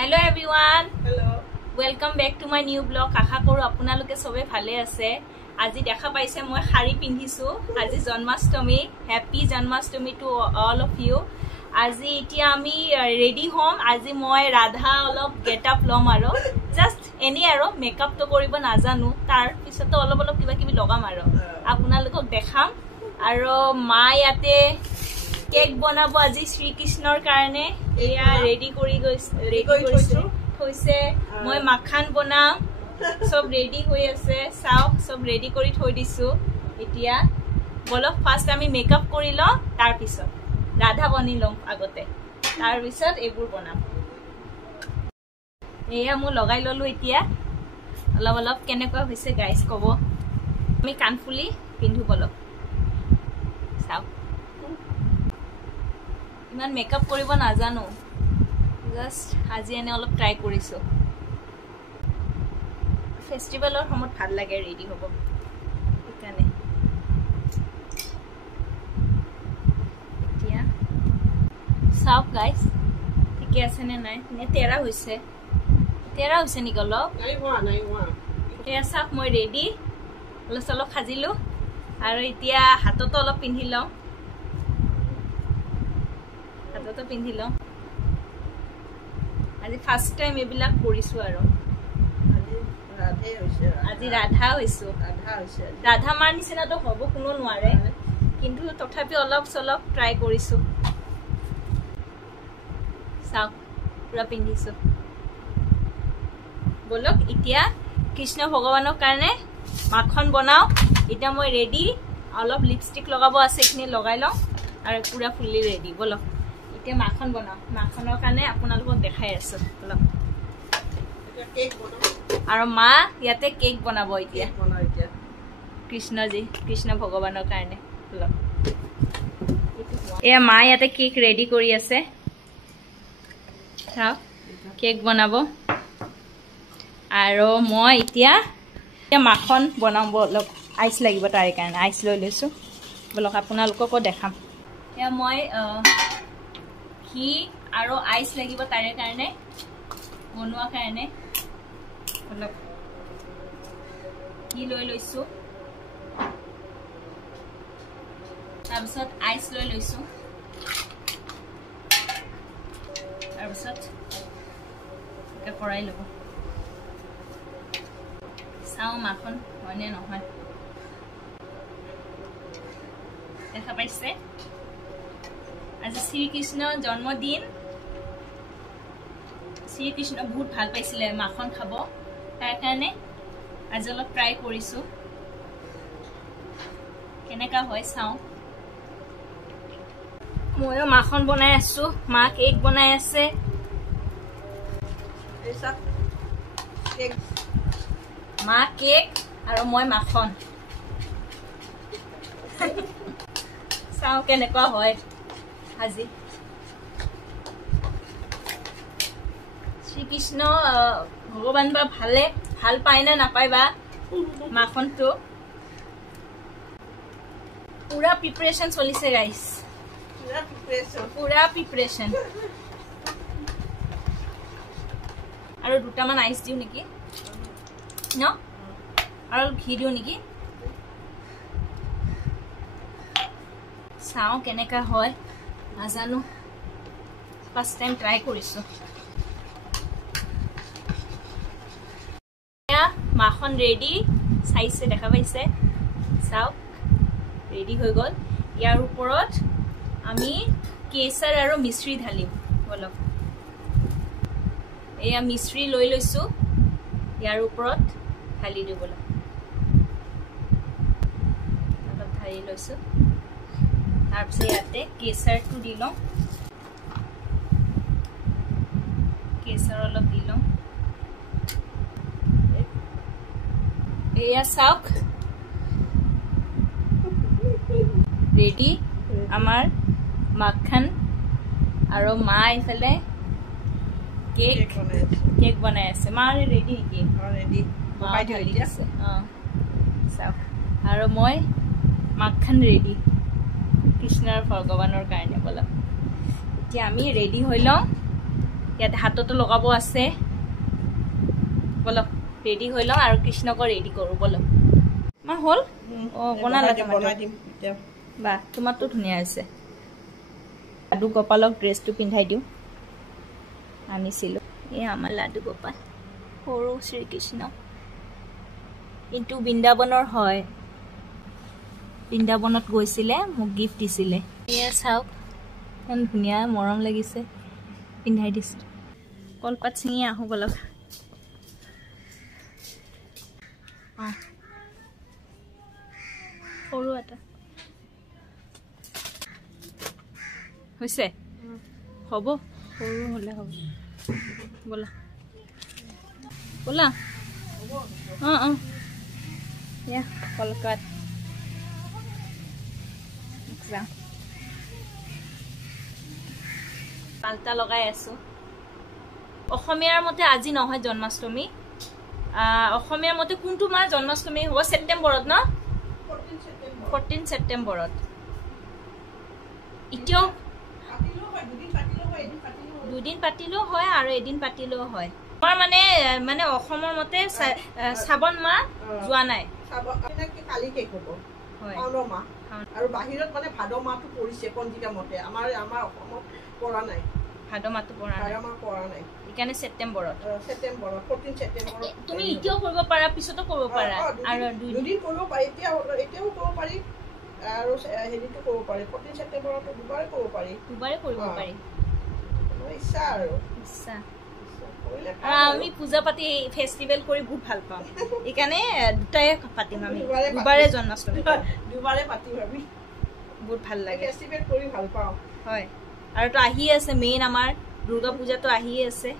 Hello everyone. Hello. Welcome back to my new blog. আশা কৰো আপোনালোকে সবে ভালে আছে। আজি দেখা পাইছে মই শাড়ী পিন্ধিছো। আজি Janmashtami. Happy Janmashtami to all of you. আজি এতিয়া আমি ৰেডি হ'ম। আজি মই ৰাধা অলপ গেট আপ লম আৰু জাস্ট এনি আৰু মেকআপ তো কৰিব নাজানো। তাৰ পিছত অলপ কিবা কিবি লগাম আৰু আপোনালোকক দেখাম। আৰু মা ইয়াতে কেক বনাব আজি শ্ৰী কৃষ্ণৰ কাৰণে। এয়া ৰেডি কৰি থৈছে। মই মাখন বনাম। সব ৰেডি হৈ আছে। চাওক সব ৰেডি কৰি থৈ দিছো। এতিয়া বলক ফাৰ্স্ট আমি মেকআপ কৰি লওঁ, তাৰ পিছত ৰাধা বনি লওঁ আগতে, তাৰ পিছত এইবোৰ বনাম। এয়া মই লগাই ললো। এতিয়া অলপ কেনেকুৱা হৈছে গাইজ কব। আমি কাণফুলি পিন্ধো বলক। চাওক ইমান মেকআপ কৰিব নাজানো। জাস্ট আজি এনে অলপ ট্ৰাই কৰিছো। ফেষ্টিভেলৰ সময়ত ভাল লাগে ৰেডি হ'ব সেইকাৰণে। এতিয়া চাওক গাইজ ঠিকে আছে নে নাই। তেৰা হৈছে নেকি অলপ? এয়া চাওক মই ৰেডি অলপ সাজিলো। আৰু এতিয়া হাততো অলপ পিন্ধি লওঁ। আজি ফাৰ্ষ্ট টাইম এইবিলাক কৰিছো আৰু আজি ৰাধা হৈছো। ৰাধা মাৰ নিচিনাটো হ'ব কোনো নোৱাৰে, কিন্তু তথাপি অলপ চলপ ট্ৰাই কৰিছো। চাওক পুৰা পিন্ধিছো। বলক এতিয়া কৃষ্ণ ভগৱানৰ কাৰণে মাখন বনাও। এতিয়া মই ৰেডি। অলপ লিপষ্টিক লগাব আছে, এইখিনি লগাই লওঁ আৰু পুৰা ফুলি ৰেডি। বলক এতিয়া মাখন বনাও। মাখনৰ কাৰণে আপোনালোকক দেখাই আছো অলপ। আৰু মা ইয়াতে কেক বনাব এতিয়া কৃষ্ণ ভগৱানৰ কাৰণে। এয়া মা ইয়াতে কেক ৰেডি কৰি আছে। কেক বনাব। আৰু মই এতিয়া মাখন বনাম। অলপ আইচ লাগিব, তাৰ কাৰণে আইচ লৈ লৈছো। বলক আপোনালোককো দেখাম। এয়া মই ঘি আৰু আইচ লাগিব তাৰে কাৰণে বনোৱা কাৰণে। অলপ ঘি লৈ লৈছো, তাৰপিছত আইচ লৈ লৈছো, তাৰপিছত কৰাই ল'ব। চাওঁ মাখন হয়নে নহয়। দেখা পাইছে আজি শ্ৰীকৃষ্ণ জন্মদিন। শ্ৰীকৃষ্ণ বহুত ভাল পাইছিলে মাখন খাব, তাৰ কাৰণে আজি অলপ ট্ৰাই কৰিছো কেনেকা হয় চাওঁ। ময়ো মাখন বনাই আছো, মা কেক বনাই আছে। মা কেক আৰু মই মাখন। চাওঁ কেনেকুৱা হয় আজি। শ্ৰীকৃষ্ণ ভগৱান বা ভাল পায় না নাপায় বা মাখনটো। পুৰা প্ৰিপাৰেচন চলিছে গাইজ, পুৰা প্ৰিপাৰেচন। আৰু দুটামান আইচ দিওঁ নেকি ন, আৰু ঘি দিওঁ নেকি। চাওঁ কেনেকা হয় নাজানো, ফাৰ্ষ্ট টাইম ট্ৰাই কৰিছো। মাখন ৰেডি চাইছে, দেখা পাইছে। চাওক ৰেডি হৈ গ'ল। ইয়াৰ ওপৰত আমি কেশৰ আৰু মিশ্ৰি ঢালিম। বলক এয়া মিশ্ৰি লৈ লৈছো, ইয়াৰ ওপৰত ঢালি দিওঁ। বলক অলপ ঢালি লৈছো, তাৰপিছত ইয়াতে কেশৰটো দি লওঁ। কেশৰ অলপ দি লওঁ। এয়া চাওক ৰেডি আমাৰ মাখন। আৰু মা এইফালে কেক বনাই আছে। মা ৰেডি নেকি? চাওক আৰু মই মাখন ৰেডি কৃষ্ণৰ ভগৱানৰ কাৰণে। বলক এতিয়া আমি ৰেডি হৈ লওঁ। ইয়াতে হাততো লগাব আছে বলক ৰেডি হৈ লওঁ আৰু কৃষ্ণক ৰেডি কৰোঁ বলক মা হ'ল অঁ বনাই দিম বা তোমাৰতো ধুনীয়া হৈছে লাডু গোপালক ড্ৰেছটো পিন্ধাই দিওঁ আনিছিলোঁ এই আমাৰ লাডু গোপাল সৰু শ্ৰীকৃষ্ণ কিন্তু বৃন্দাবনৰ হয় বৃন্দাবনত গৈছিলে মোক গিফ্ট দিছিলে এয়া চাওক ইমান ধুনীয়া মৰম লাগিছে পিন্ধাই দিছোঁ কলপাত ছিঙি আহোঁ বলক অঁ সৰু এটা হৈছে হ'ব সৰু হ'লে হ'ব ব'লা ব'লা অঁ অঁ এয়া কলকাত পাল্টা লগাই আছোঁ অসমীয়াৰ মতে আজি নহয় জন্মাষ্টমী অসমীয়াৰ মতে কোনটো মাহ জন্মাষ্টমী হ'ব ছেপ্টেম্বৰত ন 14 ছেপ্টেম্বৰত এতিয়াও দুদিন পাতিলেও হয় আৰু এদিন পাতিলেও হয় আমাৰ মানে অসমৰ মতে শ্ৰাৱণ মাহ যোৱা নাই কালি শেষ হ'ব শাওণ মাহ আৰু বাহিৰত মানে ভাদ মাহটো পৰিছে পঞ্জিকা মতে আমাৰ অসমত পৰা নাই ভাদ মাহটো পৰা নাই সেইকাৰণে ছেপ্টেম্বৰত 14 ছেপ্টেম্বৰত তুমি এতিয়াও কৰিব পাৰা পিছতো কৰিব পাৰা আৰু দুদিন কৰিব পাৰি এতিয়াও কৰিব পাৰি আৰু হেৰিটো কৰিব পাৰি 14 ছেপ্টেম্বৰত দুবাৰে কৰিব পাৰি ইচ্ছা আৰু ইচ্ছা আমি পূজা পাতি ফেষ্টিভেল কৰি বহুত ভাল পাওঁ এইকাৰণে দুটাই পাতিম আমি দুবাৰে জন্মাষ্টমী দুবাৰে পাতিম আমি বহুত ভাল লাগে ফেষ্টিভেল কৰি ভাল পাওঁ হয় আৰু তো আহি আছে মেইন আমাৰ দুৰ্গা পূজাটো আহি আছে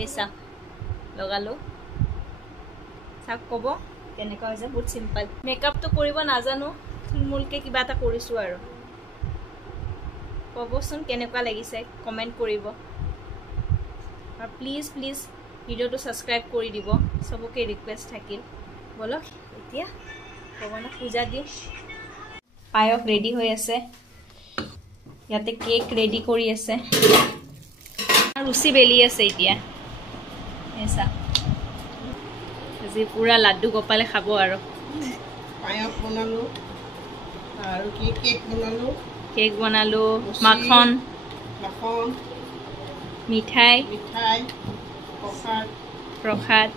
এই চাওক লগালো চাওক ক'ব কেনেকুৱা হৈছে বহুত চিম্পল মেকআপটো কৰিব নাজানো থুলমূলকৈ কিবা এটা কৰিছোঁ আৰু ক'বচোন কেনেকুৱা লাগিছে কমেণ্ট কৰিব আৰু প্লিজ ভিডিঅ'টো ছাবস্ক্ৰাইব কৰি দিব চবকে ৰিকুৱেষ্ট থাকিল বলক এতিয়া ভগৱানক পূজা দিওঁ পায়স ৰেডি হৈ আছে ইয়াতে কেক ৰেডি কৰি আছে আৰু লুচি বেলি আছে এতিয়া এসা আজি পুৰা লাড্ডু গোপালে খাব আৰু পায়স বনালো আৰু কেক বনালো মাখন মিঠাই প্ৰসাদ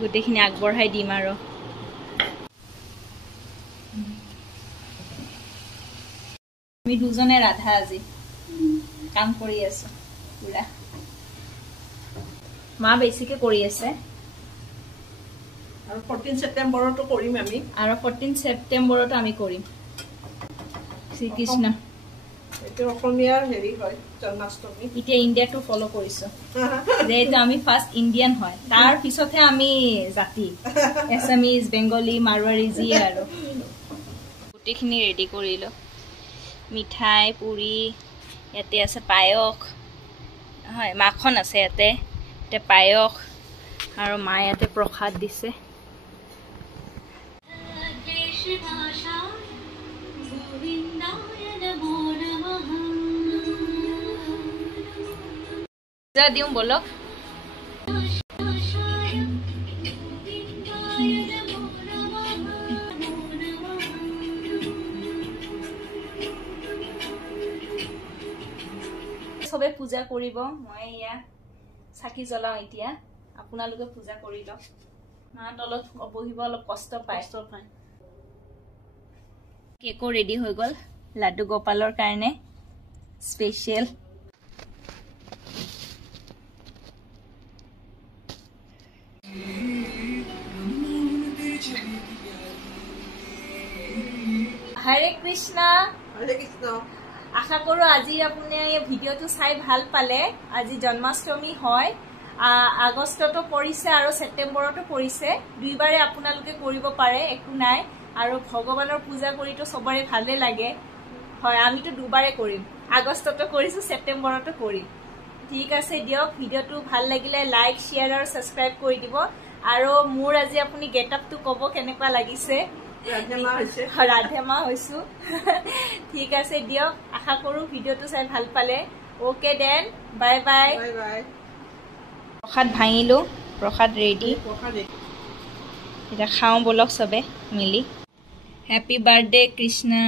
গোটেইখিনি আগবঢ়াই দিম আৰু আমি দুজনে ৰাধা আজি কাম কৰি আছো পুৰা মা বেছিকে কৰি আছে আৰু 14 ছেপ্টেম্বৰতো কৰিম আমি আৰু 14 ছেপ্টেম্বৰতো আমি কৰিম শ্ৰীকৃষ্ণ এইটো অসমীয়াৰ হেৰি হয় জন্মাষ্টমী এতিয়া ইণ্ডিয়াটো ফলো কৰিছো যেহেতু আমি ফাৰ্ষ্ট ইণ্ডিয়ান হয় তাৰ পিছতহে আমি জাতি এছামিজ বেংগলী মাৰৱাৰী যি আৰু গোটেইখিনি ৰেডি কৰিলো মিঠাই পুৰি ইয়াতে আছে পায়স হয় মাখন আছে ইয়াতে পায়স আৰু মা ইয়াতে প্ৰসাদ দিছে পূজা দিওঁ বলক সবে পূজা কৰিব মই ইয়া চাকি জ্বলাওঁ এতিয়া আপোনালোকে পূজা কৰি লওক মা তলত বহিব অলপ কষ্ট পায় কেকো ৰেডি হৈ গ'ল লাড্ডু গোপালৰ কাৰণে স্পেচিয়েল হৰে কৃষ্ণ আশা কৰোঁ আজি আপুনি ভিডিঅ'টো চাই ভাল পালে আজি জন্মাষ্টমী হয় আগষ্টতো পৰিছে আৰু ছেপ্টেম্বৰতো পৰিছে দুইবাৰে আপোনালোকে কৰিব পাৰে একো নাই আৰু ভগৱানৰ পূজা কৰিতো সবৰে ভালে লাগে হয় আমিতো দুবাৰে কৰিম আগষ্টতো কৰিছো ছেপ্টেম্বৰতো কৰিম ঠিক আছে দিয়ক ভিডিঅ'টো ভাল লাগিলে লাইক শ্বেয়াৰ আৰু সাবস্ক্ৰাইব কৰি দিব আৰু মোৰ আজি আপুনি গেটআপটো ক'ব কেনেকুৱা লাগিছে ৰাধে মা হৈছো ঠিক আছে দিয়ক আশা কৰোঁ ভিডিঅ'টো চাই ভাল পালে okay then bye bye bye bye প্ৰসাদ ভাঙিলোঁ প্ৰসাদ ৰেডি এতিয়া খাওঁ বলক চবে মিলি হেপী বাৰ্থডে কৃষ্ণা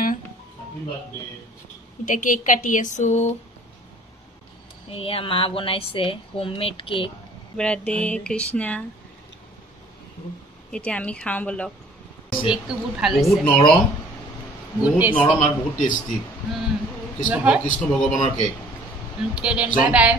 এতিয়া কেক কাটি আছোঁ এয়া মা বনাইছে হোমমেড কেক বাৰ্থডে কৃষ্ণা এতিয়া আমি খাওঁ বলক কেকটো বহুত ভাল হৈছে বহুত নৰম আৰু বহুত টেষ্টি কৃষ্ণ ভগৱানৰ কেক বাই বাই